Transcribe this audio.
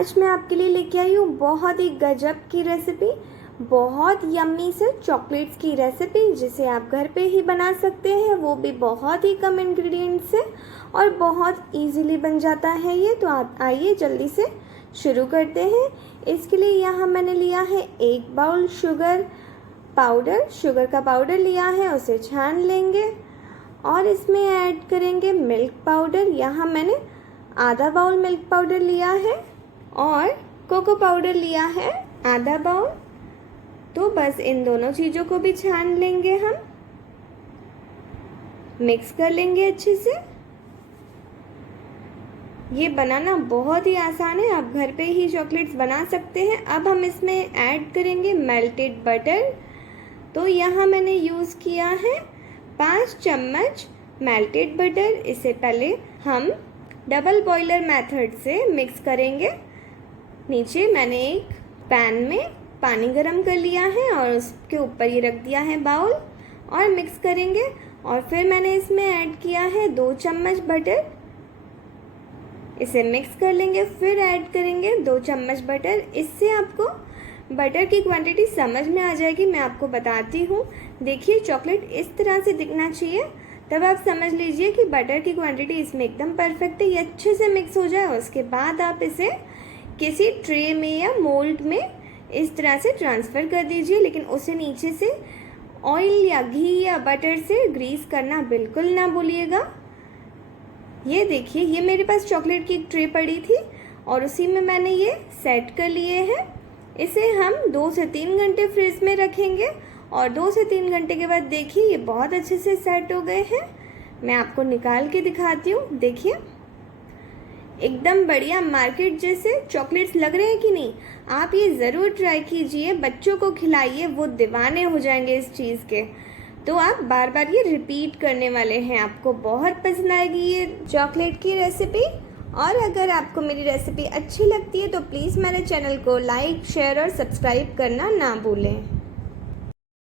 आज मैं आपके लिए लेके आई हूँ बहुत ही गजब की रेसिपी, बहुत यम्मी से चॉकलेट्स की रेसिपी जिसे आप घर पे ही बना सकते हैं, वो भी बहुत ही कम इंग्रेडिएंट्स से और बहुत इजीली बन जाता है ये। तो आप आइए जल्दी से शुरू करते हैं। इसके लिए यहाँ मैंने लिया है 1 बाउल शुगर का पाउडर लिया है, उसे छान लेंगे और इसमें ऐड करेंगे मिल्क पाउडर। यहाँ मैंने आधा बाउल मिल्क पाउडर लिया है और कोको पाउडर लिया है आधा बाउल। तो बस इन दोनों चीज़ों को भी छान लेंगे, हम मिक्स कर लेंगे अच्छे से। ये बनाना बहुत ही आसान है, आप घर पे ही चॉकलेट्स बना सकते हैं। अब हम इसमें ऐड करेंगे मेल्टेड बटर। तो यहाँ मैंने यूज़ किया है 5 चम्मच मेल्टेड बटर। इसे पहले हम डबल बॉयलर मेथड से मिक्स करेंगे। नीचे मैंने एक पैन में पानी गरम कर लिया है और उसके ऊपर ये रख दिया है बाउल और मिक्स करेंगे। और फिर मैंने इसमें ऐड किया है 2 चम्मच बटर, इसे मिक्स कर लेंगे। फिर ऐड करेंगे 2 चम्मच बटर। इससे आपको बटर की क्वांटिटी समझ में आ जाएगी, मैं आपको बताती हूँ। देखिए चॉकलेट इस तरह से दिखना चाहिए, तब आप समझ लीजिए कि बटर की क्वांटिटी इसमें एकदम परफेक्ट है। ये अच्छे से मिक्स हो जाए, उसके बाद आप इसे किसी ट्रे में या मोल्ड में इस तरह से ट्रांसफ़र कर दीजिए, लेकिन उसे नीचे से ऑयल या घी या बटर से ग्रीस करना बिल्कुल ना भूलिएगा। ये देखिए, ये मेरे पास चॉकलेट की एक ट्रे पड़ी थी और उसी में मैंने ये सेट कर लिए हैं। इसे हम 2 से 3 घंटे फ्रिज में रखेंगे और 2 से 3 घंटे के बाद देखिए ये बहुत अच्छे से सेट हो गए हैं। मैं आपको निकाल के दिखाती हूँ। देखिए एकदम बढ़िया मार्केट जैसे चॉकलेट्स लग रहे हैं कि नहीं। आप ये ज़रूर ट्राई कीजिए, बच्चों को खिलाइए, वो दीवाने हो जाएंगे इस चीज़ के। तो आप बार बार ये रिपीट करने वाले हैं, आपको बहुत पसंद आएगी ये चॉकलेट की रेसिपी। और अगर आपको मेरी रेसिपी अच्छी लगती है तो प्लीज़ मेरे चैनल को लाइक, शेयर और सब्सक्राइब करना ना भूलें।